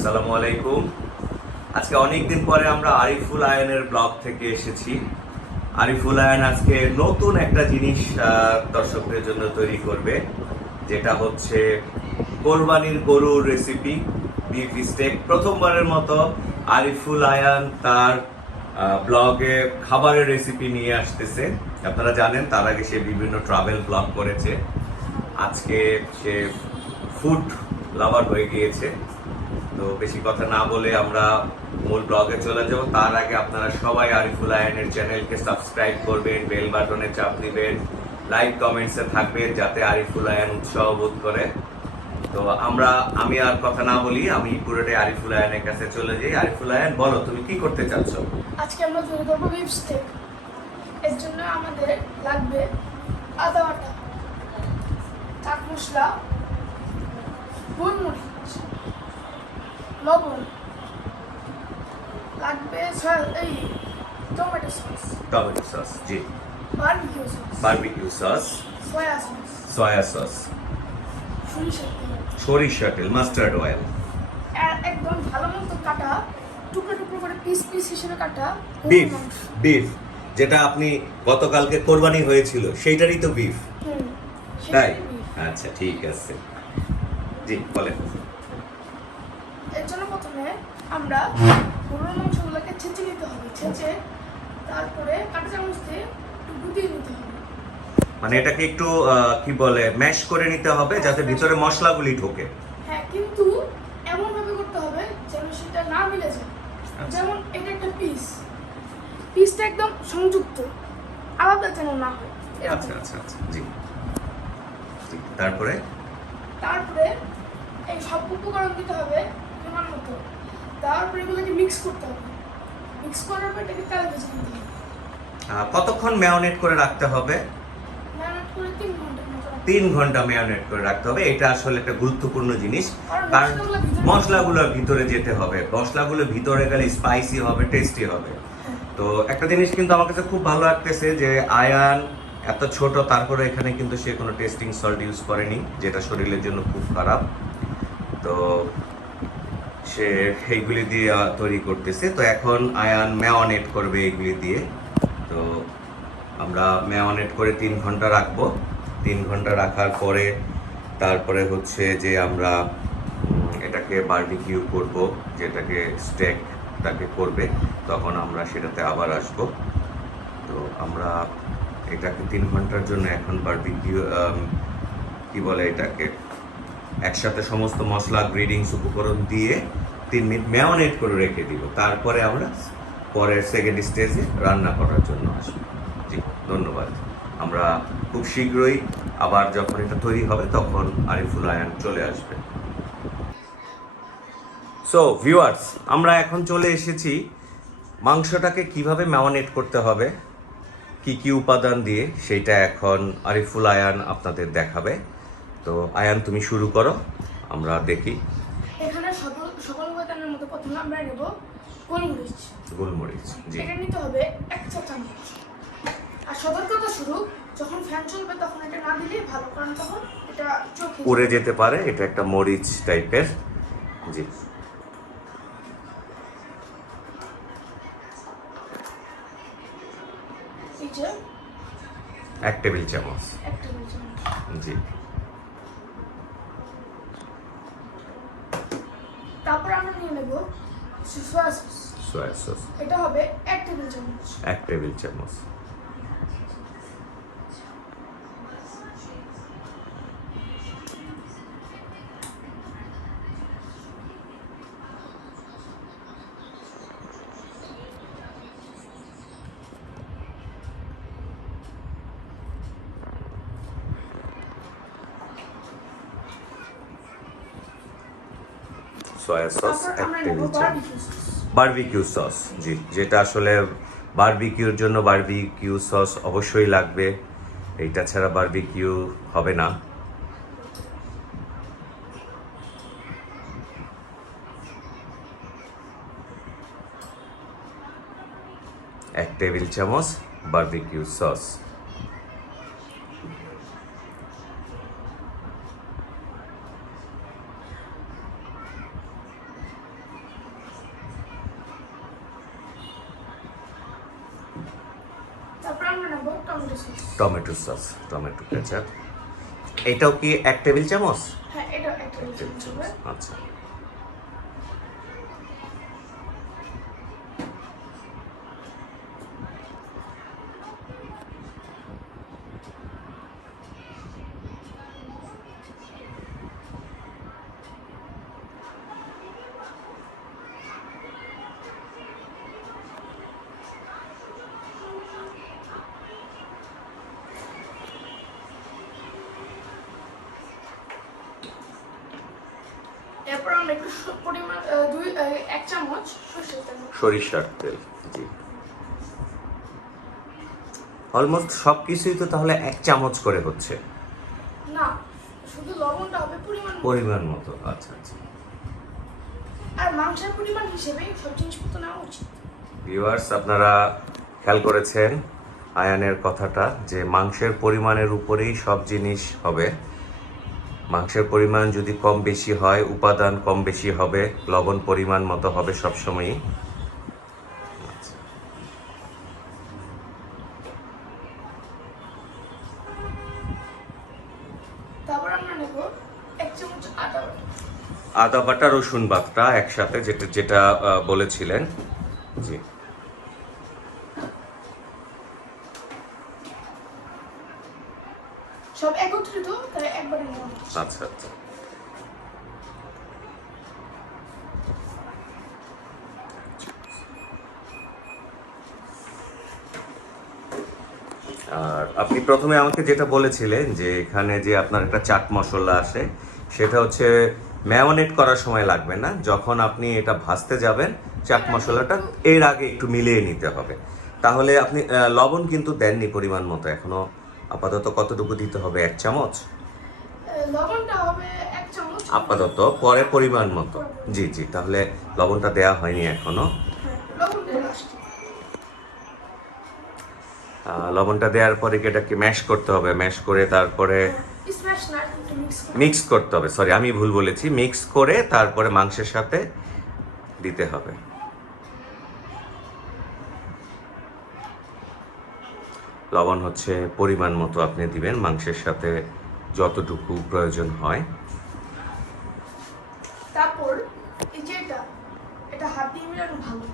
আসসালামু আলাইকুম। আজকে অনেকদিন পরে আমরা আরিফুল আয়নের ব্লগ থেকে এসেছি। আরিফুল আয়ন আজকে নতুন একটা জিনিস দর্শকদের জন্য তৈরি করবে, যেটা হচ্ছে কোরবানির গরুর রেসিপি, বিফ স্টেক। প্রথমবারের মতো আরিফুল আয়ান তার ব্লগে খাবারের রেসিপি নিয়ে আসতেছে। আপনারা জানেন তার আগে সে বিভিন্ন ট্রাভেল ব্লগ করেছে। আজকে সে ফুড লাভার হয়ে গিয়েছে। তো বেশি কথা না বলে আমরা মূল ব্লগে চলে যাব। তার আগে আপনারা সবাই আরিফুল আয়নের চ্যানেলকে সাবস্ক্রাইব করবেন, বেল বাটনে চাপ দিবেন, লাইক কমেন্টসে থাকবেন, যাতে আরিফুল আয়ন উৎসাহ বোধ করে। তো আমি আর কথা না বলি, আমি পুরোটাই আরিফুল আয়নের কাছে চলে যাই। আরিফুল আয়ন, বলো তুমি কি করতে চাচ্ছ? আজকে আমরা তৈরি করবো বিফ স্টেক। এর জন্য আমাদের লাগবে আদা বাটা, চাট মশলা, গোলমরিচ, লবণ, লাগবে টমেটো সস, টমেটো সস, জি, barbecue sauce, sauce, soya sauce, soya sauce, সরিষার তেল, সরিষা তেল, মাস্টার্ড অয়েল, আর একদম ভালো মতো কাটা, টুকরো টুকরো করে পিস পিস হিসেবে কাটা বিফ। বিফ যেটা আপনি গতকালকে কোরবানি হয়েছিল সেইটারই তো বিফ, তাই? আচ্ছা, ঠিক আছে, জি বলেন। এর জন্য প্রথমে আমরা গরুর মাংসগুলোকে ছেঁচে নিতে হবে। ছেঁচে তারপরে কাঁটা চামচ দিয়ে একটু গুটিয়ে নিতে হবে। মানে এটাকে একটু কি বলে, ম্যাশ করে নিতে হবে যাতে ভিতরে মশলাগুলি ঢোকে। হ্যাঁ, কিন্তু এমন ভাবে করতে হবে যেন সেটা না মিলে যায়। যেমন এটা একটা পিসটা একদম সংযুক্ত, আলাদা যেন না হয়। আচ্ছা আচ্ছা আচ্ছা, জি। তারপরে তারপরে এই সব উপকরণ দিতে হবে পরিমাণ মতো। তারপরে এগুলোকে মিক্স করতে হবে। মিক্স করার পর এটাকে তেলে ভেজে নিতে হবে। কতক্ষণ ম্যারিনেট করে রাখতে হবে? ম্যারিনেট করে 3 ঘন্টা মতো রাখতে হবে। 3 ঘন্টা ম্যারিনেট করে রাখতে হবে। এটা আসলে একটা গুরুত্বপূর্ণ জিনিস, কারণ কারণ মশলাগুলো মশলাগুলোর ভিতরে যেতে হবে। মশলাগুলো ভিতরে গেলে স্পাইসি হবে, টেস্টি হবে। তো একটা জিনিস কিন্তু আমার কাছে খুব ভালো লাগতেছে যে আয়ান এত ছোট, তারপরে এখানে কিন্তু সে কোনো টেস্টিং সল্ট ইউজ করেনি, যেটা শরীরের জন্য খুব খারাপ। তো সে এইগুলি দিয়ে তৈরি করতেছে। তো এখন আয়ান ম্যারিনেট করবে এইগুলি দিয়ে। তো আমরা ম্যারিনেট করে 3 ঘন্টা রাখবো। 3 ঘন্টা রাখার পরে তারপরে হচ্ছে যে আমরা এটাকে বারবিকিউ করব, যেটাকে স্টেকটাকে করবে, তখন আমরা সেটাতে আবার আসব। তো আমরা এটাকে 3 ঘন্টার জন্য এখন বারবিকিউ কি বলে এটাকে, একসাথে সমস্ত মশলা গ্রেডিংস উপকরণ দিয়ে 3 মিনিট ম্যারিনেট করে রেখে দিব। তারপরে আমরা পরের সেকেন্ড স্টেজে রান্না করার জন্য আসবো। জি, ধন্যবাদ। আমরা খুব শীঘ্রই আবার যখন এটা তৈরি হবে তখন আরিফুল আয়ান চলে আসবে। সো ভিউয়ার্স, আমরা এখন চলে এসেছি মাংসটাকে কিভাবে ম্যারিনেট করতে হবে, কি কি উপাদান দিয়ে, সেইটা এখন আরিফুল আয়ান আপনাদের দেখাবে। তো আয়ান, তুমি শুরু করো, আমরা দেখি। এখানে সকল উপাদানের মধ্যে প্রথমে আমরা নেব গোলমরিচ। গোলমরিচ, জি। এটা নিতে হবে 1 চা চামচ। আর সতর্কতা স্বরূপ, যখন ফ্যান চলবে তখন এটা না দিলে ভালো, কারণ তখন এটা চোখে পড়ে যেতে পারে, এটা একটা মরিচ টাইপের, জি। এই যে 1 টেবিল চামচ, 1 টেবিল চামচ। জি। তারপর আমরা নিয়ে নেব সয়া সস। সয়া সস এটা হবে 1 টেবিল চামচ। 1 টেবিল চামচ। সয়া সস তারপর 1 আমরা নেব টেবিল চামচ। Barbecue sauce. বারবিকিউ সস, জি, যেটা আসলে বারবিকিউর জন্য বারবিকিউ সস অবশ্যই লাগবে। এইটা ছাড়া বারবিকিউ হবে না। এক টেবিল চামচ বারবিকিউ সস। আমরা নেব tomato sauce. Tomato sauce, tomato ketchup. এটাও কি 1 টেবিল চামচ? হ্যাঁ, এটা একটা চামচ হবে। আচ্ছা। এরপর আমরা একটু পরিমাণ 1 চামচ সরষের তেল। সরিষার তেল, জি। অলমোস্ট সবকিছুই তো তাহলে 1 চামচ করে হচ্ছে? না, শুধু লবণটা হবে পরিমাণ মতো। আচ্ছা আচ্ছা। আর মাংসের পরিমাণ হিসেবে সব জিনিসপত্র নেওয়া উচিত। ভিউয়ার্স, আপনারা খেয়াল করেছেন আয়ানের কথাটা যে মাংসের পরিমাণের উপরেই সব জিনিস হবে। মাংসের পরিমাণ যদি কম বেশি হয়, উপাদান কম বেশি হবে, লবণ পরিমাণ মতো হবে সবসময়ই। তারপর আমরা নেব 1 চামচ আদা বাটা। আদা বাটা, রসুন বাটা একসাথে, যেটা যেটা বলেছিলেন, জি। সব একত্রিত, তাই একবারে নেওয়া হচ্ছে। আচ্ছা আচ্ছা। আর আপনি প্রথমে আমাকে যেটা বলেছিলেন যে এখানে যে আপনার একটা চাট মশলা আসে, সেটা হচ্ছে ম্যারিনেট করার সময় লাগবে না, যখন আপনি এটা ভাজতে যাবেন চাট মশলাটা এর আগে একটু মিলিয়ে নিতে হবে। তাহলে আপনি লবণ কিন্তু দেননি পরিমাণ মতো এখনো, আপাতত কতটুকু দিতে হবে? 1 চামচ লবণটা হবে 1 চামচ আপাতত, পরে পরিমাণ মতো। জি জি, তাহলে লবণটা দেয়া হয়নি এখনো। হ্যাঁ, লবণটা লাস্টে। লবণটা দেওয়ার পরে কি এটাকে ম্যাশ করতে হবে? ম্যাশ করে তারপরে স্ম্যাশ না, একটু মিক্স মিক্স করতে হবে। সরি, আমি ভুল বলেছি, মিক্স করে তারপরে মাংসের সাথে দিতে হবে। লবণ হচ্ছে পরিমাণ মতো আপনি দিবেন, মাংসের সাথে যতটুকু প্রয়োজন হয়। তারপর এই যে এটা হাত দিয়ে মেলানো ভালো,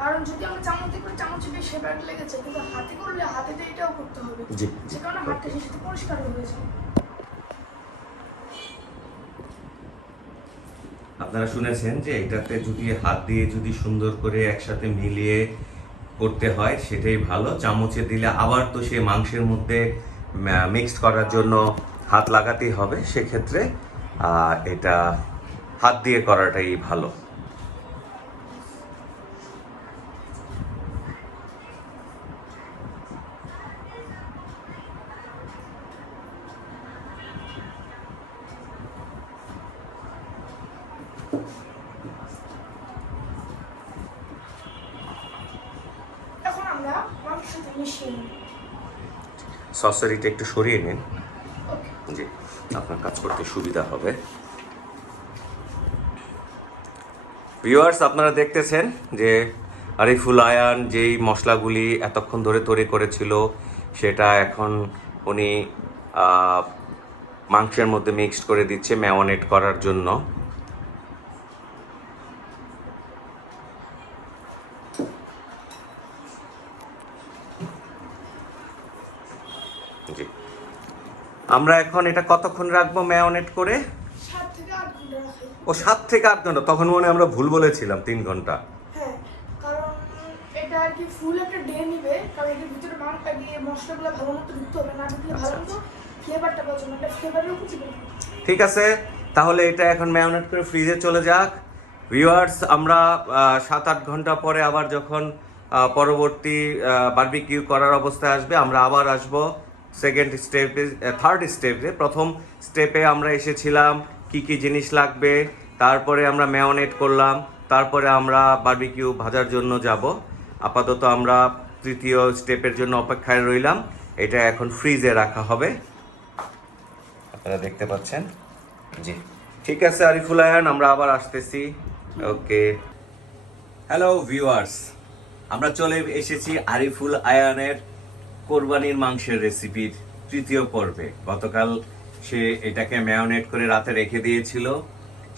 কারণ যদি আমরা চামচে করে চামচে বেশ সেপারেট লেগেছে, কিন্তু হাতে করলে হাতেতে এটাও করতে হবে, জি যে কারণে হাতটা সেই সাথে পরিষ্কার হয়ে যায়। আপনারা শুনেছেন যে এটাতে যদি হাত দিয়ে যদি সুন্দর করে একসাথে মিলিয়ে করতে হয় সেটাই ভালো। চামচে দিলে আবার তো সে মাংসের মধ্যে মিক্সড করার জন্য হাত লাগাতেই হবে, সেক্ষেত্রে এটা হাত দিয়ে করাটাই ভালো। এখন আমরা মাংসের সাথে মিশিয়ে নেব। সসের এটা একটু সরিয়ে নিন, ওকে। জি, আপনার কাজ করতে সুবিধা হবে। ভিউয়ার্স, আপনারা দেখতেছেন যে আরিফুল আয়ান যেই মশলাগুলি এতক্ষণ ধরে তৈরি করেছিল সেটা এখন উনি মাংসের মধ্যে মিক্সড করে দিচ্ছে ম্যারিনেট করার জন্য। জি, আমরা এখন এটা কতক্ষণ রাখবো ম্যারিনেট করে? 7 থেকে 8 ঘন্টা রাখি। ও 7 থেকে 8 ঘন্টা, তখন মনে হয় আমরা ভুল বলেছিলাম 3 ঘন্টা। হ্যাঁ, কারণ এটা আর কি ফুল একটা ডে নিবে, কারণ এর ভিতরে মশলাগুলো ভালো মতো ঢুকতে হবে, না ঢুকলে ভালো মতো ফ্লেভারটা পাওয়া না, এটা ফ্লেভারের উপর ডিপেন্ড করে। ঠিক আছে, তাহলে এটা এখন ম্যারিনেট করে ফ্রিজে চলে যাক। ভিউয়ার্স, আমরা 7-8 ঘন্টা পরে আবার যখন পরবর্তী বারবিকিউ করার অবস্থায় আসবে, আমরা আবার আসব সেকেন্ড স্টেপে, থার্ড স্টেপে। প্রথম স্টেপে আমরা এসেছিলাম কি কি জিনিস লাগবে, তারপরে আমরা ম্যারিনেট করলাম, তারপরে আমরা বারবিকিউ ভাজার জন্য যাব। আপাতত আমরা তৃতীয় স্টেপের জন্য অপেক্ষায় রইলাম। এটা এখন ফ্রিজে রাখা হবে, আপনারা দেখতে পাচ্ছেন। জি, ঠিক আছে আরিফুল আয়ান, আমরা আবার আসতেছি। ওকে, হ্যালো ভিউয়ার্স, আমরা চলে এসেছি আরিফুল আয়ানের কোরবানির মাংসের রেসিপির তৃতীয় পর্বে। গতকাল সে এটাকে ম্যারিনেট করে রাতে রেখে দিয়েছিল,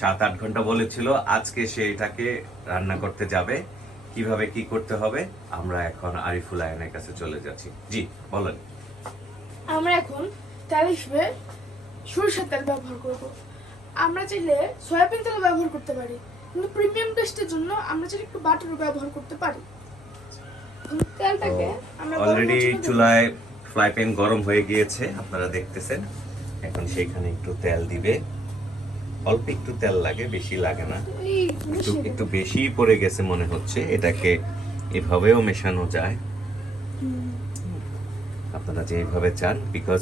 7-8 ঘন্টা বলেছিল। আজকে সে এটাকে রান্না করতে যাবে। কিভাবে কি করতে হবে আমরা এখন আরিফুল আয়ানের কাছে চলে যাচ্ছি। জি বলেন। আমরা এখন তেল হিসেবে সরিষার তেল ব্যবহার করব। আমরা চাইলে সয়াবিন তেল ব্যবহার করতে পারি, কিন্তু প্রিমিয়াম টেস্টের জন্য আমরা চাইলে একটু বাটারও ব্যবহার করতে পারি। তেলটাকে আমরা অলরেডি চুলায় ফ্রাই প্যান গরম হয়ে গিয়েছে, আপনারা দেখতেছেন। এখন সেখানে একটু তেল দিবে, অল্প একটু তেল লাগে, বেশি লাগে না। একটু বেশি পড়ে গেছে মনে হচ্ছে। এটাকে এভাবেও মেশানো যায়, আপনারা যেভাবে চান, বিকজ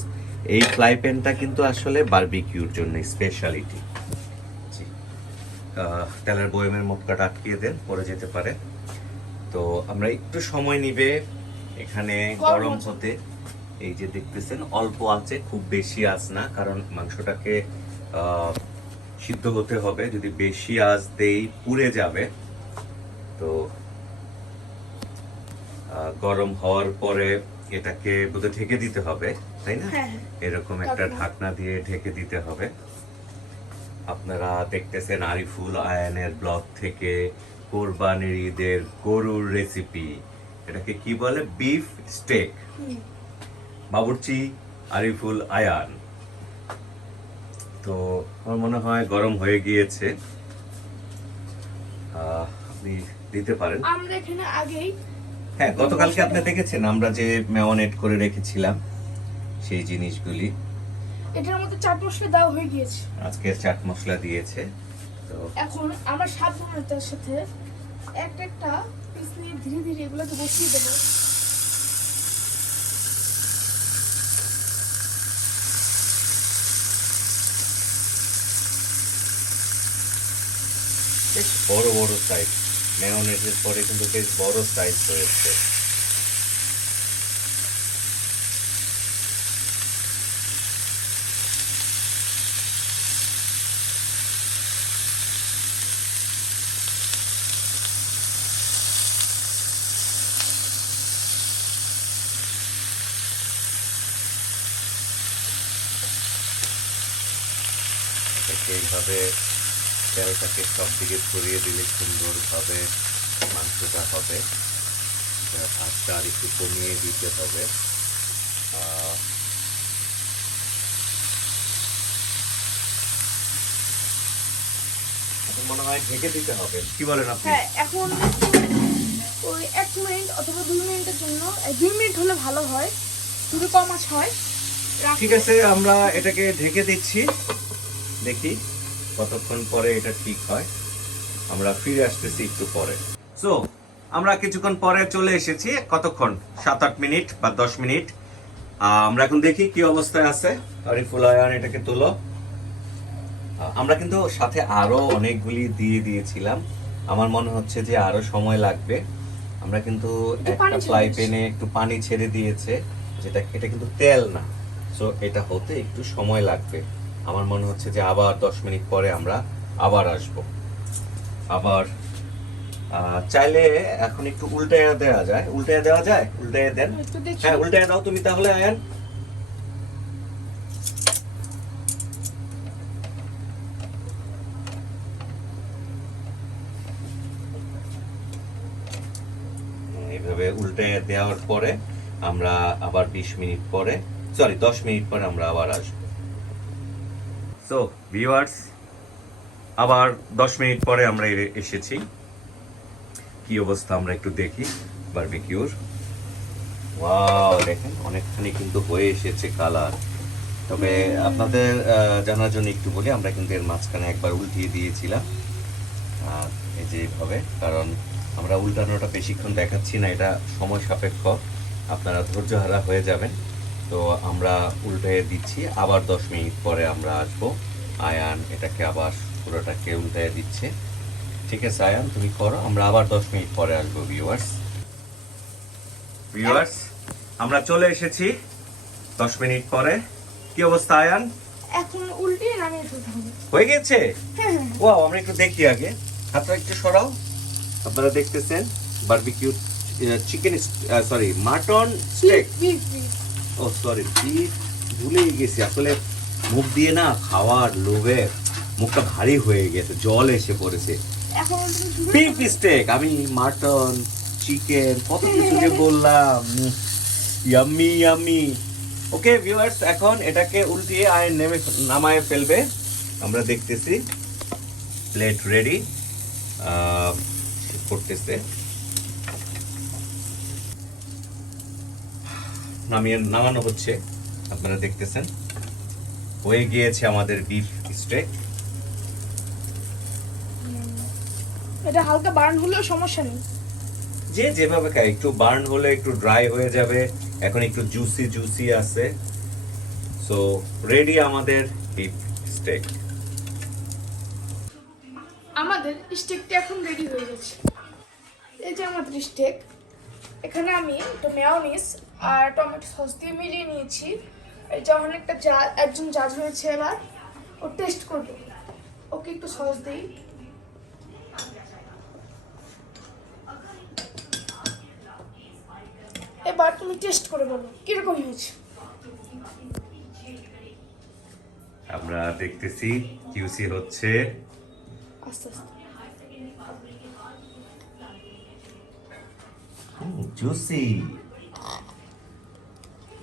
এই ফ্রাই প্যানটা কিন্তু আসলে বারবিকিউর জন্য স্পেশালিটি। তেলের বয়মের মুখটা আটকিয়ে দেন, পড়ে যেতে পারে। তো আমরা একটু সময় নিবে এখানে গরম হতে। এই যে দেখতেছেন অল্প আছে, খুব বেশি আঁচ না, কারণ মাংসটাকে সিদ্ধ হতে হবে। যদি বেশি আঁচ দেই পুড়ে যাবে। তো গরম হওয়ার পরে এটাকে বোধহয় ঢেকে দিতে হবে, তাই না? এরকম একটা ঢাকনা দিয়ে ঢেকে দিতে হবে। আপনারা দেখতেছেন আরিফুল আয়ানের ব্লগ থেকে কোরবানির ঈদের গরুর রেসিপি। এটাকে কি বলে? Beef stake. বাবুর্চি আরিফুল আয়ান। তো আমার মনে হয় গরম হয়ে গিয়েছে, আপনি দিতে পারেন। আমরা এখানে আগেই, হ্যাঁ, গতকালকে আপনি দেখেছেন আমরা যে ম্যারিনেট করে রেখেছিলাম সেই জিনিসগুলি। এটার মধ্যে চাট মশলা দেওয়া হয়ে গিয়েছে। আজকে চাট মশলা দিয়েছে। তো এখন আমরা সাবধানতার সাথে একটা একটা পিস নিয়ে ধীরে ধীরে এগুলোকে বসিয়ে দেবো। বেশ বড় বড় সাইজ, ম্যারিনেটের পরে কিন্তু বেশ বড় সাইজ হয়েছে। এইভাবে তেলটাকে সব দিকে ছড়িয়ে দিলে সুন্দরভাবে মাংসটা হবে। আঁচটা আর একটু কমিয়ে দিতে হবে। এখন মনে হয় ঢেকে দিতে হবে, কি বলেন আপনি? হ্যাঁ, এখন ওই 1 মিনিট অথবা 2 মিনিটের জন্য, 2 মিনিট হলে ভালো হয়, যদি কম আঁচ হয়। ঠিক আছে, আমরা এটাকে ঢেকে দিচ্ছি, দেখি কতক্ষণ পরে এটা ঠিক হয়। আমরা ফিরে আসতেছি একটু পরে। সো আমরা কিছুক্ষণ পরে চলে এসেছি। কতক্ষণ? 7-8 মিনিট বা 10 মিনিট। আমরা এখন দেখি কি অবস্থায় আছে। আরিফুল আয়ান এটাকে তুলো। আমরা কিন্তু সাথে আরো অনেকগুলি দিয়ে দিয়েছিলাম, আমার মনে হচ্ছে যে আরো সময় লাগবে। আমরা কিন্তু একটা ফ্রাই প্যানে একটু পানি ছেড়ে দিয়েছে, যেটা এটা কিন্তু তেল না। সো এটা হতে একটু সময় লাগবে। আমার মনে হচ্ছে যে আবার 10 মিনিট পরে আমরা আবার আসব। আবার চাইলে এখন একটু উল্টায়া দেওয়া যায়। উল্টায়া দেওয়া যায়? উল্টায়া দেন। হ্যাঁ, উল্টায়া দাও তুমি তাহলে আয়ান। এইভাবে উল্টায়া দেওয়ার পরে আমরা আবার 20 মিনিট পরে, সরি 10 মিনিট পরে আমরা আবার আসব। সো ভিউয়ার্স, আবার 10 মিনিট পরে আমরা এসেছি। কি অবস্থা আমরা একটু দেখি বারবিকিউর। ওয়াও, দেখেন অনেকখানি কিন্তু হয়ে এসেছে কালার। তবে আপনাদের জানার জন্য একটু বলি, আমরা কিন্তু এর মাঝখানে একবার উল্টিয়ে দিয়েছিলাম, এই যে এইভাবে। কারণ আমরা উল্টানোটা বেশিক্ষণ দেখাচ্ছি না, এটা সময় সাপেক্ষ, আপনারা ধৈর্য হারা হয়ে যাবেন। তো আমরা উল্টে দিচ্ছি, আবার 10 মিনিট পরে আমরা আসবো। আয়ান এটাকে আবার পুরোটাকে উল্টে দিচ্ছে। ঠিক আছে আয়ান, তুমি করো, আমরা আবার 10 মিনিট পরে আসবো। ভিউয়ার্স, আমরা চলে এসেছি 10 মিনিট পরে। কি অবস্থা আয়ান? এখন উল্টিয়ে নামিয়ে ফেলতে হবে। হয়ে গেছে? হ্যাঁ হ্যাঁ। ওয়াও, আমরা একটু দেখি আগে, হাতটা একটু সরাও। আপনারা দেখতেছেন barbecue chicken, sorry mutton steak. Beef beef ও সরি, বিফ ভুলেই গেছি আসলে। মুখ দিয়ে না খাওয়ার লোভে মুখটা ভারী হয়ে গেছে, জল এসে পড়েছে। এখন বিফ স্টেক, আমি মাটন চিকেন কত কিছু যে বললাম। Yummy yummy. ওকে ভিউয়ার্স, এখন এটাকে উল্টিয়ে আয়ন নামায় ফেলবে, আমরা দেখতেছি। প্লেট রেডি করতেছে, নামানো হচ্ছে, আপনারা দেখতেছেন। হয়ে গিয়েছে আমাদের বিফ স্টেক। এটা হালকা বার্ন হলেও সমস্যা নেই। যে যেভাবে খায়, একটু বার্ন হলে একটু ড্রাই হয়ে যাবে, এখন একটু জুসি জুসি আছে। সো রেডি আমাদের বিফ স্টেক। আমাদের স্টেকটা এখন রেডি হয়ে গেছে। এই যে আমাদের স্টেক, এখানে আমি একটু মেয়োনিজ আর টমেটো সস দিয়ে মিলিয়ে নিয়েছি। এই যে অনেকটা একজন জাজ হয়েছে, এবার ও টেস্ট করবে। ওকে একটু সস দিই। এবার তুমি টেস্ট করে বলো কিরকম হয়েছে। আমরা দেখতেছি কিউসি হচ্ছে। আস্তে আস্তে জুসি,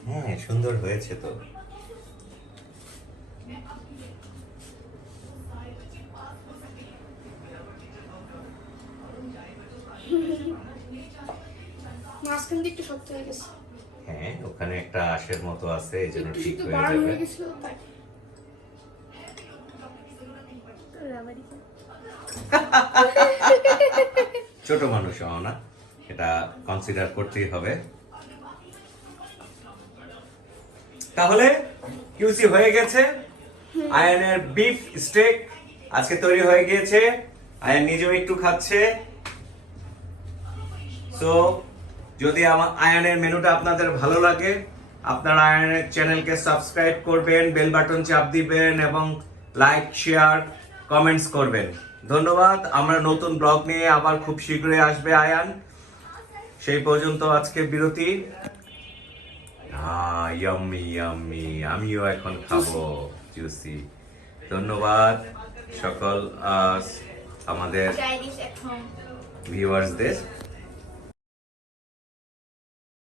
হ্যাঁ সুন্দর হয়েছে তো। মাঝখান দিয়ে একটু শক্ত হয়ে গেছে, হ্যাঁ ওখানে একটা আঁশের মতো আছে, এই জন্য একটু ঠিক শুধু হয়ে বার্ন যাবে। হয়ে গেছিল তাই। ছোট মানুষ হও না, এটা কনসিডার করতেই হবে। তাহলে কিউসি হয়ে গেছে, আয়নের বিফ স্টেক আজকে তৈরি হয়ে গিয়েছে। আয়ন নিজেও একটু খাচ্ছে। সো যদি আমার আয়নের মেনুটা আপনাদের ভালো লাগে, আপনারা আয়নের চ্যানেলকে সাবস্ক্রাইব করবেন, বেল বাটন চাপ দিবেন এবং লাইক শেয়ার কমেন্টস করবেন। ধন্যবাদ। আমরা নতুন ব্লগ নিয়ে আবার খুব শীঘ্রই আসবে আয়ান। সেই পর্যন্ত আজকে বিরতি। ইয়াম্মি ইয়াম্মি, আমিও এখন খাবো জুসি। ধন্যবাদ সকল আমাদের Try this at home. ভিউয়ার্সদের।